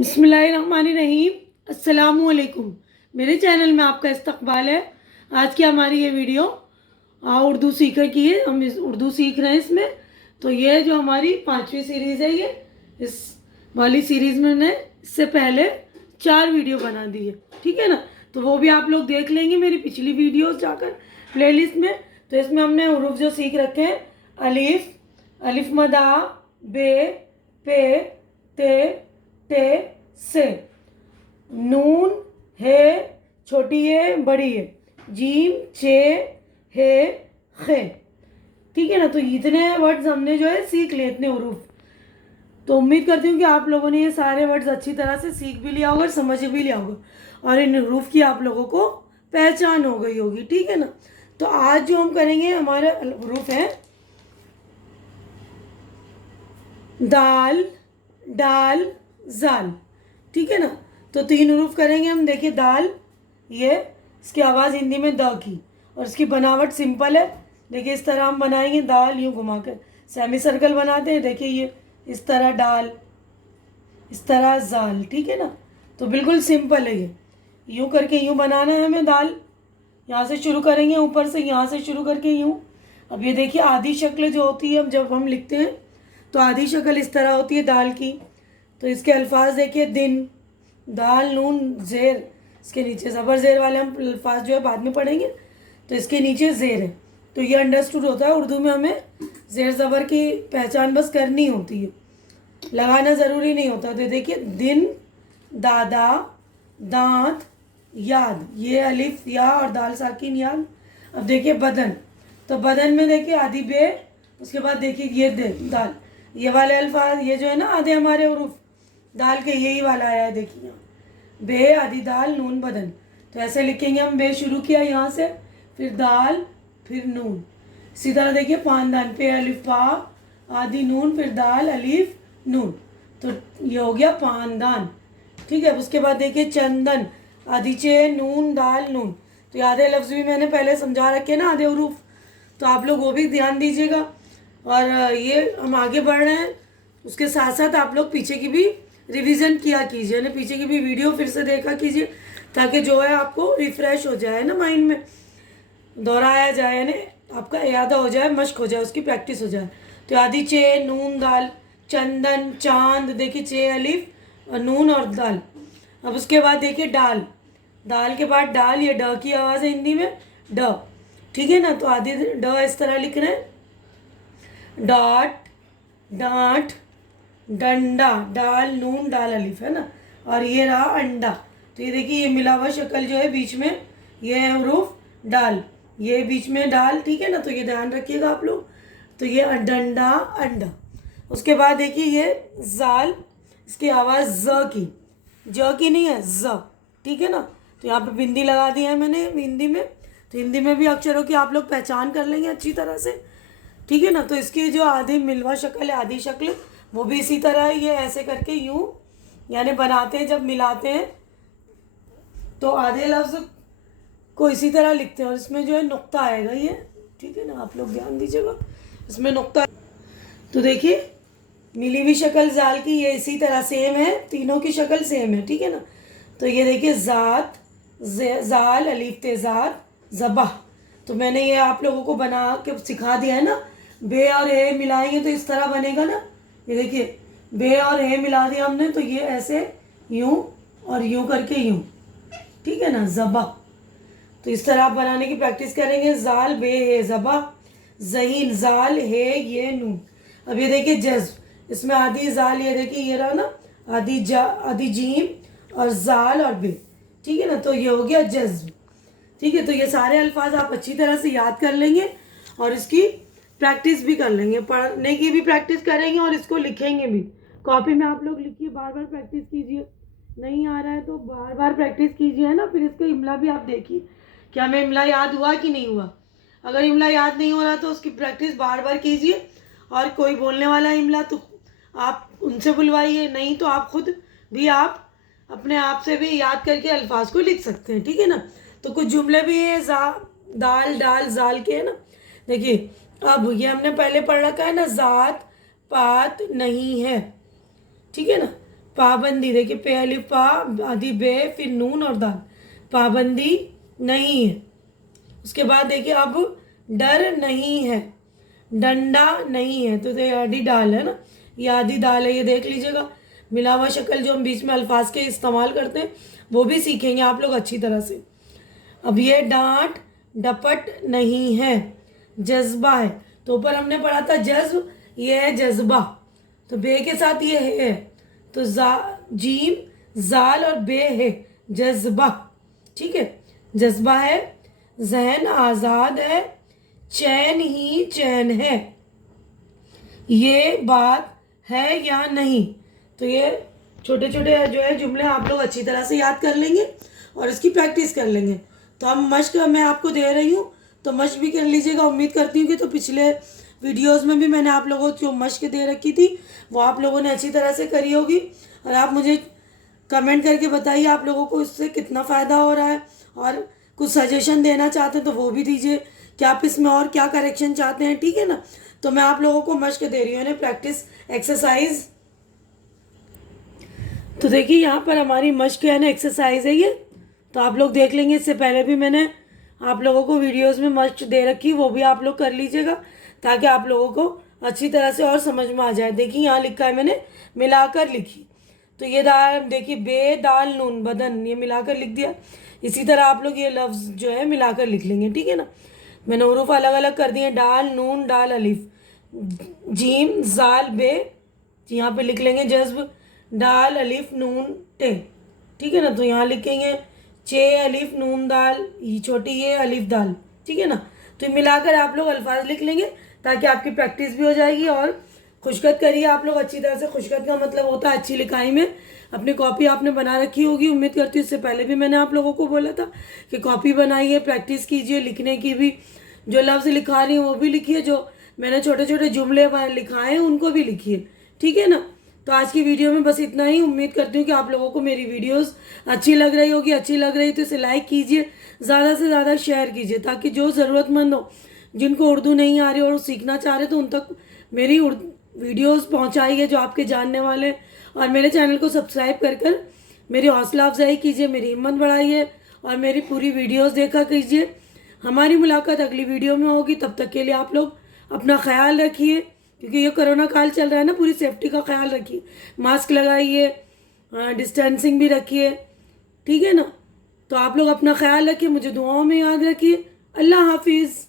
बिस्मिल्लाहिर्रहमानिर्रहीम। अस्सलामुअलैकुम। मेरे चैनल में आपका इस्तकबाल है। आज की हमारी ये वीडियो उर्दू सीखने की है। हम उर्दू सीख रहे हैं इसमें। तो ये जो हमारी 5वीं सीरीज़ है, ये इस वाली सीरीज़ में मैंने इससे पहले 4 वीडियो बना दी है, ठीक है ना। तो वो भी आप लोग देख लेंगे मेरी पिछली वीडियोस जाकर प्लेलिस्ट में। तो इसमें हमने हुरूफ जो सीख रखे हैं, अलिफ, अलिफ मदा, बे, पे, ते, ते, से, नून, है, छोटी है, बड़ी है, जीम, छे, है, खे, ठीक है ना। तो इतने वर्ड्स हमने जो है सीख लिए, इतने हुरूफ। तो उम्मीद करती हूँ कि आप लोगों ने ये सारे वर्ड्स अच्छी तरह से सीख भी लिया होगा और समझ भी लिया होगा, और इन हुरूफ की आप लोगों को पहचान हो गई होगी, ठीक है ना। तो आज जो हम करेंगे, हमारे हुरूफ है दाल, डाल, जाल, ठीक है ना। तो 3 हुरूफ करेंगे हम। देखिए दाल, ये इसकी आवाज़ हिंदी में द की, और इसकी बनावट सिंपल है। देखिए इस तरह हम बनाएंगे दाल, यूँ घुमाकर सेमी सर्कल बनाते हैं। देखिए ये इस तरह डाल, इस तरह जाल, ठीक है ना। तो बिल्कुल सिंपल है ये। यूँ करके यूँ बनाना है हमें दाल। यहाँ से शुरू करेंगे, ऊपर से यहाँ से शुरू करके यूँ। अब ये देखिए आधी शक्ल जो होती है, अब जब हम लिखते हैं तो आधी शक्ल इस तरह होती है दाल की। तो इसके अल्फाज देखिए, दिन, दाल, नून, ज़ेर, इसके नीचे ज़बर ज़ेर वाले हम अल्फाज जो है बाद में पढ़ेंगे। तो इसके नीचे ज़ेर है। तो ये अंडरस्टूड होता है, उर्दू में हमें ज़ेर ज़बर की पहचान बस करनी होती है, लगाना ज़रूरी नहीं होता। तो देखिए दिन, दादा, दांत, याद, ये अलिफ या और दाल साकिन याद। अब देखिए बदन, तो बदन में देखिए आधी बे, उसके बाद देखिए ये दे दाल, ये वाले अल्फाज, ये जो है ना आधे हमारे हुरूफ दाल के, यही वाला आया है। देखिए यहाँ बे, आधी दाल, नून, बदन। तो ऐसे लिखेंगे हम। बे शुरू किया यहाँ से, फिर दाल, फिर नून। इसी तरह देखिए पानदान, पे अलिफ पा, आधी नून, फिर दाल, अलिफ, नून। तो ये हो गया पानदान, ठीक है। उसके बाद देखिए चंदन, आधी चे, नून, दाल, नून। तो ये आधे लफ्ज़ भी मैंने पहले समझा रखे ना, आधे हुरूफ। तो आप लोग वो भी ध्यान दीजिएगा। और ये हम आगे बढ़ रहे हैं, उसके साथ साथ आप लोग पीछे की भी रिवीजन किया कीजिए ना, पीछे की भी वीडियो फिर से देखा कीजिए, ताकि जो है आपको रिफ़्रेश हो जाए ना, माइंड में दोहराया जाए, यानी आपका याद हो जाए, मश्क हो जाए, उसकी प्रैक्टिस हो जाए। तो आधी चे, नून, दाल, चंदन, चांद, देखिए चे अलिफ, नून और दाल। अब उसके बाद देखिए डाल, दाल के बाद डाल, ये ड की आवाज़ है हिंदी में, ड, ठीक है ना। तो आधी ड इस तरह लिख रहे हैं, डॉट, डांट, डंडा, डाल, नून, डाल, अलिफ, है ना। और ये रहा अंडा। तो ये देखिए ये मिला हुआ शक्ल जो है बीच में, ये है हुरूफ डाल, ये बीच में डाल, ठीक है ना। तो ये ध्यान रखिएगा आप लोग। तो ये डंडा, अंडा। उसके बाद देखिए ये जाल, इसकी आवाज़ ज की नहीं है, ज, ठीक है ना। तो यहाँ पे बिंदी लगा दी है मैंने हिंदी में। तो हिंदी में भी अक्षरों की आप लोग पहचान कर लेंगे अच्छी तरह से, ठीक है ना। तो इसकी जो आधी मिलवा शक्ल है, आधी शक्ल, वो भी इसी तरह है। ये ऐसे करके यूँ यानी बनाते हैं, जब मिलाते हैं तो आधे लफ्ज़ को इसी तरह लिखते हैं, और इसमें जो है नुक्ता आएगा ये, ठीक है ना। आप लोग ध्यान दीजिएगा, इसमें नुक्ता। तो देखिए मिली हुई शक्ल जाल की, ये इसी तरह सेम है, तीनों की शक्ल सेम है, ठीक है ना। तो ये देखिए ज़ात, जाल, अलीफ तेज़ात, ज़बह। तो मैंने ये आप लोगों को बना के सिखा दिया है ना। बे और हे मिलाएंगे तो इस तरह बनेगा ना। ये देखिए बे और हे मिला दिया हमने, तो ये ऐसे यूँ और यूँ करके यूँ, ठीक है ना, ज़बह। तो इस तरह आप बनाने की प्रैक्टिस करेंगे। जाल, बे, हे, ज़बह, ज़हीन, जाल, हे, ये, नून। अब ये देखिए जज्ब, इसमें आधी जाल, ये देखिए ये रहा ना, आधी जीम और जाल और बे, ठीक है ना। तो ये हो गया जज्ब, ठीक है। तो ये सारे अल्फाज आप अच्छी तरह से याद कर लेंगे, और इसकी प्रैक्टिस भी कर लेंगे, पढ़ने की भी प्रैक्टिस करेंगे, और इसको लिखेंगे भी। कॉपी में आप लोग लिखिए, बार बार प्रैक्टिस कीजिए। नहीं आ रहा है तो बार बार प्रैक्टिस कीजिए, है ना। फिर इसका इमला भी आप देखिए, क्या हमें इमला याद हुआ कि नहीं हुआ। अगर इमला याद नहीं हो रहा तो उसकी प्रैक्टिस बार बार कीजिए। और कोई बोलने वाला इमला तो आप उनसे बुलवाइए, नहीं तो आप खुद भी आप अपने आप से भी याद करके अल्फाज को लिख सकते हैं, ठीक है ना। तो कुछ जुमले भी हैं दाल, डाल, जाल के, है ना। देखिए अब ये हमने पहले पढ़ रखा है ना, ज़ात पात नहीं है, ठीक है ना। पाबंदी, देखिए पे अलिफ पा, आदि बे, फिर नून और दाल, पाबंदी नहीं है। उसके बाद देखिए अब डर नहीं है, डंडा नहीं है, तो ये आदि दाल है ना, ये आदि दाल है, ये देख लीजिएगा। मिला हुआ शक्ल जो हम बीच में अल्फाज के इस्तेमाल करते हैं वो भी सीखेंगे आप लोग अच्छी तरह से। अब ये डांट डपट नहीं है, जज्बा है। तो ऊपर हमने पढ़ा था जज्ब, ये है जज्बा, तो बे के साथ ये है, तो जीम जाल और बे है, जज्बा। ठीक है, जज्बा है, जहन आज़ाद है, चैन ही चैन है, ये बात है या नहीं। तो ये छोटे छोटे जो है जुमले आप लोग अच्छी तरह से याद कर लेंगे और इसकी प्रैक्टिस कर लेंगे। तो हम मश्क मैं आपको दे रही हूँ, तो मश्क भी कर लीजिएगा। उम्मीद करती हूँ कि तो पिछले वीडियोस में भी मैंने आप लोगों को जो मश्क दे रखी थी वो आप लोगों ने अच्छी तरह से करी होगी। और आप मुझे कमेंट करके बताइए आप लोगों को इससे कितना फ़ायदा हो रहा है, और कुछ सजेशन देना चाहते हैं तो वो भी दीजिए कि आप इसमें और क्या करेक्शन चाहते हैं। ठीक है ना, तो मैं आप लोगों को मश्क दे रही हूँ प्रैक्टिस एक्सरसाइज। तो देखिए यहाँ पर हमारी मश्क है ना एक्सरसाइज है ये, तो आप लोग देख लेंगे। इससे पहले भी मैंने आप लोगों को वीडियोस में मश्क दे रखी, वो भी आप लोग कर लीजिएगा ताकि आप लोगों को अच्छी तरह से और समझ में आ जाए। देखिए यहाँ लिखा है मैंने मिलाकर लिखी, तो ये दाल देखिए बे दाल नून बदन, ये मिलाकर लिख दिया। इसी तरह आप लोग ये लफ्ज़ जो है मिलाकर लिख लेंगे। ठीक है ना, मैंने हुरूफ अलग अलग कर दिए, डाल नून डाल अलिफ, जीम जाल बे, यहाँ पे लिख लेंगे जज्ब दाल अलिफ नून टे। ठीक है ना, तो यहाँ लिखेंगे चे अलिफ नून दाल, ये छोटी ये अलिफ दाल। ठीक है ना, तो मिलाकर आप लोग अल्फाज लिख लेंगे ताकि आपकी प्रैक्टिस भी हो जाएगी। और खुशखत करिए आप लोग अच्छी तरह से। खुशखत का मतलब होता है अच्छी लिखाई में। अपनी कॉपी आपने बना रखी होगी, उम्मीद करती हूँ। इससे पहले भी मैंने आप लोगों को बोला था कि कॉपी बनाइए, प्रैक्टिस कीजिए लिखने की भी। जो लफ्ज़ लिखा रही हूँ वो भी लिखिए, जो मैंने छोटे छोटे जुमले लिखाए हैं उनको भी लिखिए। ठीक है ना, तो आज की वीडियो में बस इतना ही। उम्मीद करती हूँ कि आप लोगों को मेरी वीडियोस अच्छी लग रही होगी। अच्छी लग रही तो इसे लाइक कीजिए, ज़्यादा से ज़्यादा शेयर कीजिए, ताकि जो ज़रूरतमंद हो, जिनको उर्दू नहीं आ रही और सीखना चाह रहे, तो उन तक मेरी वीडियोस पहुँचाइए जो आपके जानने वाले। और मेरे चैनल को सब्सक्राइब कर मेरी हौसला अफजाई कीजिए, मेरी हिम्मत बढ़ाइए और मेरी पूरी वीडियोज़ देखा कीजिए। हमारी मुलाकात अगली वीडियो में होगी, तब तक के लिए आप लोग अपना ख्याल रखिए, क्योंकि ये कोरोना काल चल रहा है ना, पूरी सेफ्टी का ख्याल रखिए। मास्क लगाइए, डिस्टेंसिंग भी रखिए। ठीक है ना, तो आप लोग अपना ख्याल रखिए, मुझे दुआओं में याद रखिए। अल्लाह हाफिज़।